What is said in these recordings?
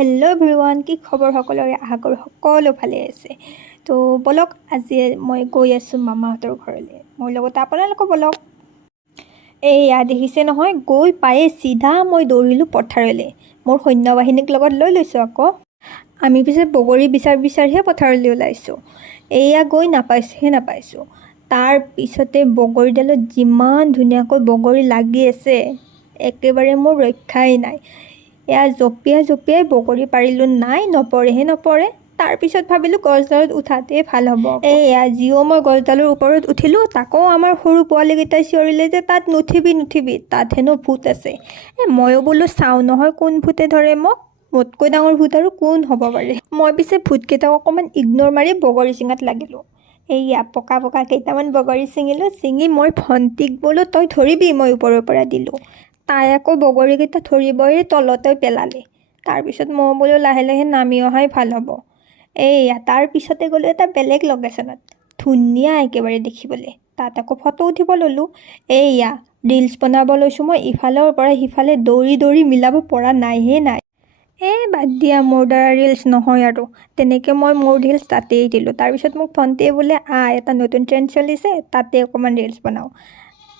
Hello' everyone, কি খবৰ সকলোৰে? আশা কৰোঁ সকলো ভালে আছে। তো বলক আজি মই গৈ আছোঁ মামাহঁতৰ ঘৰলৈ, মোৰ লগতে আপোনালোকো বলক। এইয়া দেখিছে নহয়, গৈ পায়ে চিধা মই দৌৰিলোঁ পথাৰলৈ। মোৰ সৈন্যবাহিনীক লগত লৈ লৈছোঁ আকৌ। আমি পিছে বগৰী বিচাৰিহে পথাৰলৈ ওলাইছোঁ। এইয়া গৈ নাপাইছোঁ। তাৰ পিছতে বগৰীডালত যিমান ধুনীয়াকৈ বগৰী লাগি আছে, একেবাৰে মোৰ ৰক্ষাই নাই। এয়া জঁপিয়াই বগৰী পাৰিলোঁ, নাই নপৰে। তাৰপিছত ভাবিলোঁ গছডালত উঠাতেই ভাল হ'ব। এয়া যিও মই গছডালৰ ওপৰত উঠিলোঁ, তাকো আমাৰ সৰু পোৱালীকেইটাই চিঞৰিলে যে তাত নুঠিবি, তাত হেনো ভূত আছে। ময়ো বোলো চাওঁ নহয় কোন ভূতে ধৰে মোক, মোতকৈ ডাঙৰ ভূত আৰু কোন হ'ব পাৰে। মই পিছে ভূতকেইটাক অকণমান ইগন'ৰ মাৰি বগৰী চিঙাত লাগিলোঁ। এইয়া পকা কেইটামান বগৰী ছিঙি মই ভণ্টিক বোলো তই ধৰিবি, মই ওপৰৰ পৰা দিলোঁ। তাই আকৌ বগৰীকেইটা ধৰিবই তলতে পেলালে। তাৰপিছত মই বোলো লাহে নামি অহাই ভাল হ'ব। এইয়া তাৰপিছতে গ'লোঁ এটা বেলেগ লোকেশ্যনত, ধুনীয়া একেবাৰে দেখিবলৈ। তাত আকৌ ফটো উঠিব ল'লোঁ। এইয়া ৰিলছ বনাব লৈছোঁ মই, ইফালৰ পৰা সিফালে দৌৰি মিলাব পৰা নাই। বাদ দিয়া, মোৰ দ্বাৰা ৰিলছ নহয় আৰু। তেনেকৈ মই মোৰ ৰিলছ তাতেই দিলোঁ। তাৰপিছত মোক ভণ্টিয়ে বোলে এটা নতুন ট্ৰেণ্ড চলিছে, তাতে অকণমান ৰিলছ বনাওঁ।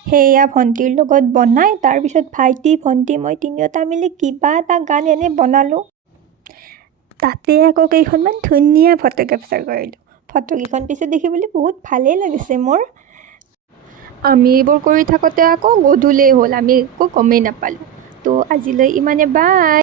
সেয়া ভণ্টিৰ লগত বনাই, তাৰপিছত ভাইটি ভণ্টি মই তিনিওটা মিলি কিবা এটা গান এনেই বনালোঁ। তাতে আকৌ কেইখনমান ধুনীয়া ফটো কেপচাৰ কৰিলোঁ। ফটোকেইখন পিছে দেখিবলৈ বহুত ভালেই লাগিছে মোৰ। আমি এইবোৰ কৰি থাকোঁতে আকৌ গধূলিয়েই হ'ল, আমি একো গমেই নাপালোঁ। তো আজিলৈ ইমানে, বাই।